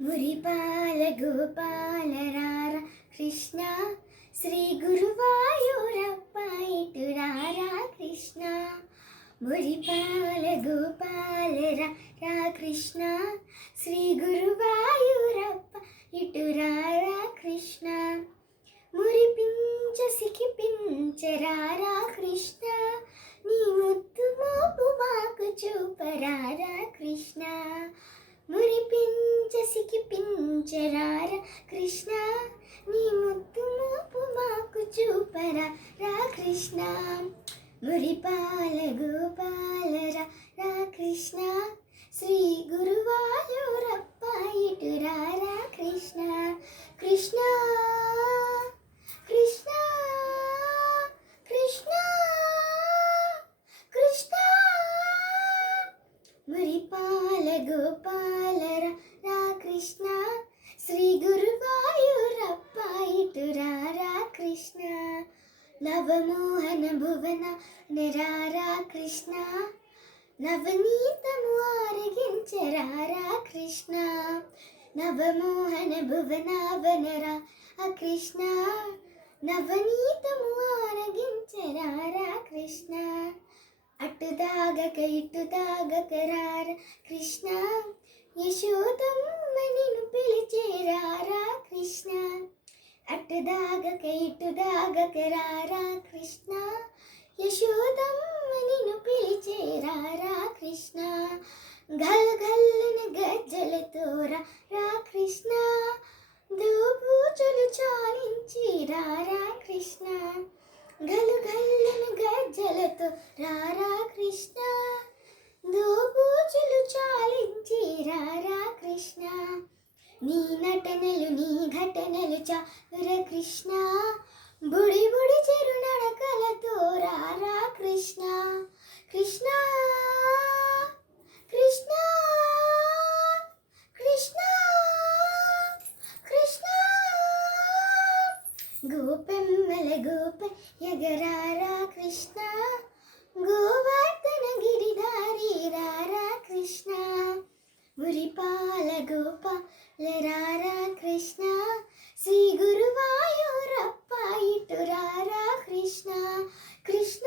మురిపాల గోపాల రార కృష్ణ శ్రీ గురువాయూరప్ప ఇటు రారా కృష్ణ. మురిపాల గోపాల రా కృష్ణ శ్రీ గురువాయూరప్ప ఇటు రారా కృష్ణ. మురిపించ సికిపించరారా కృష్ణ నీ ముద్దు మోపు మాకు చూపరారా కృష్ణ. మురిపించ సికిపించరారా కృష్ణ నీ ముద్దు మోపు మాకు చూపరారా కృష్ణ. మురిపాల గోపాల రా కృష్ణ శ్రీ గురువాయూరప్ప ఇటు రారా కృష్ణ. కృష్ణ కృష్ణ కృష్ణ కృష్ణ. మురిపాల గోపాల రా కృష్ణ శ్రీ గురువాయూరప్ప ఇటు రారా కృష్ణ. నవమోహన భువన రారా కృష్ణ నవనీతము ఆరగించరారా కృష్ణ. నవమోహన భువనావనరా కృష్ణ నవనీతము ఆరగించరారా కృష్ణ. అటుదాగక ఇటుదాగక రారా కృష్ణ యశోదమ్మ నిన్ను పిలిచేరారా కృష్ణ. అటుదాగక ఇటుదాగక రారా కృష్ణ యశోదమ్మ నిన్ను పిలిచేరారా కృష్ణ. గల్ గల్లున గజ్జలతో రా కృష్ణ దోబూచులు చాలించి రారా కృష్ణ. గలు గల్లున గజ్జలతో రారా కృష్ణ దోబూచులు చాలించి రారా కృష్ణ. నీ నటనలు నీ ఘటనలు చాలుర కృష్ణ బుడి బుడి చెరు నడకలతో రారా కృష్ణ. కృష్ణ కృష్ణ కృష్ణ కృష్ణ. గోపెమ్మల గోప యగరారా కృష్ణ గోవర్ధన గిరిధారి రారా కృష్ణ. మురిపాల గోపాల రారా కృష్ణ శ్రీ గురువాయూరప్ప ఇటు రారా కృష్ణ. కృష్ణ